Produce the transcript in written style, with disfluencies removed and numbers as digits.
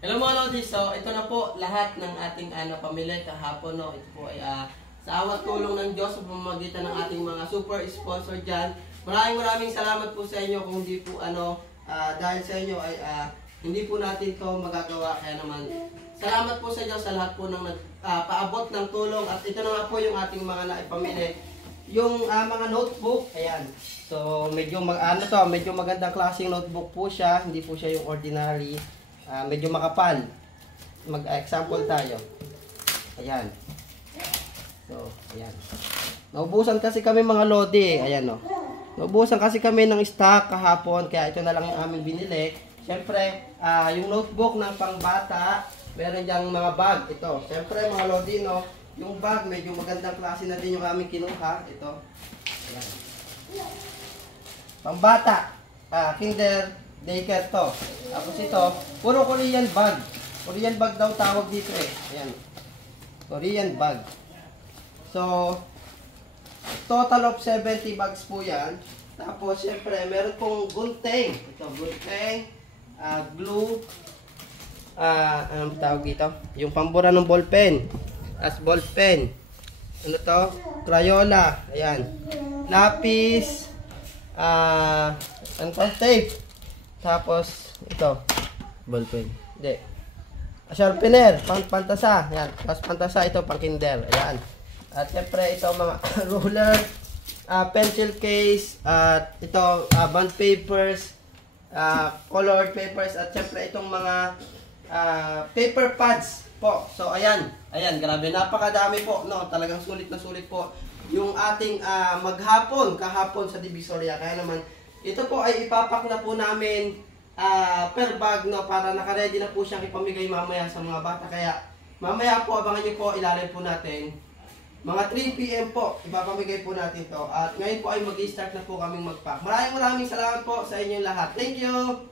Hello mga Lodi, so ito na po lahat ng ating pamilya kahapon. No? Ito po ay sa awat tulong ng Diyos sa pamamagitan ng ating mga super sponsor dyan. Maraming salamat po sa inyo. Kung hindi po dahil sa inyo ay hindi po natin to magagawa. Kaya naman salamat po sa Diyos sa lahat po ng paabot ng tulong. At ito na nga po yung ating mga naipamili. Yung mga notebook, ayan. So medyo medyo magandang klaseng notebook po siya. Hindi po siya yung ordinary. Medyo makapal. Mag-example tayo. Ayan. So, ayan. Naubusan kasi kami mga Lodi. Ayan o. Naubusan kasi kami ng stock kahapon. Kaya ito na lang yung aming binili. Siyempre, yung notebook ng pangbata. Meron diyang mga bag. Ito. Siyempre mga Lodi, no. Yung bag, medyo magandang klase na din yung aming kinuha. Ito. Ayan. Pangbata. Kinder daycare to. Tapos ito, puro Korean bag. Korean bag daw tawag dito eh. Ayan. Korean bag. So, total of 70 bags po yan. Tapos, syempre, meron pong gunting. Ito, gunting, glue, anong tawag dito? Yung pambura ng ballpen. As ballpen. Ano to? Crayola. Ayan. Lapis. Ano to? Tape. Tapos, ito, ballpen. Hindi. Sharpener, pantasa. Yan. Tapos pantasa, ito, pang kinder. Ayan. At syempre, ito, mga ruler, pencil case, at ito, bond papers, colored papers, at syempre, itong mga paper pads po. So, ayan. Ayan, grabe. Napakadami po. No, talagang sulit na sulit po yung ating kahapon sa Divisoria. Kaya naman, ito po ay ipapak na po namin per bag, no, para naka-ready na po siyang ipamigay mamaya sa mga bata. Kaya mamaya po, abangan nyo po, ilalim po natin. Mga 3 PM po, ipapamigay po natin to. At ngayon po ay mag-start na po kaming mag-pack. Maraming salamat po sa inyong lahat. Thank you!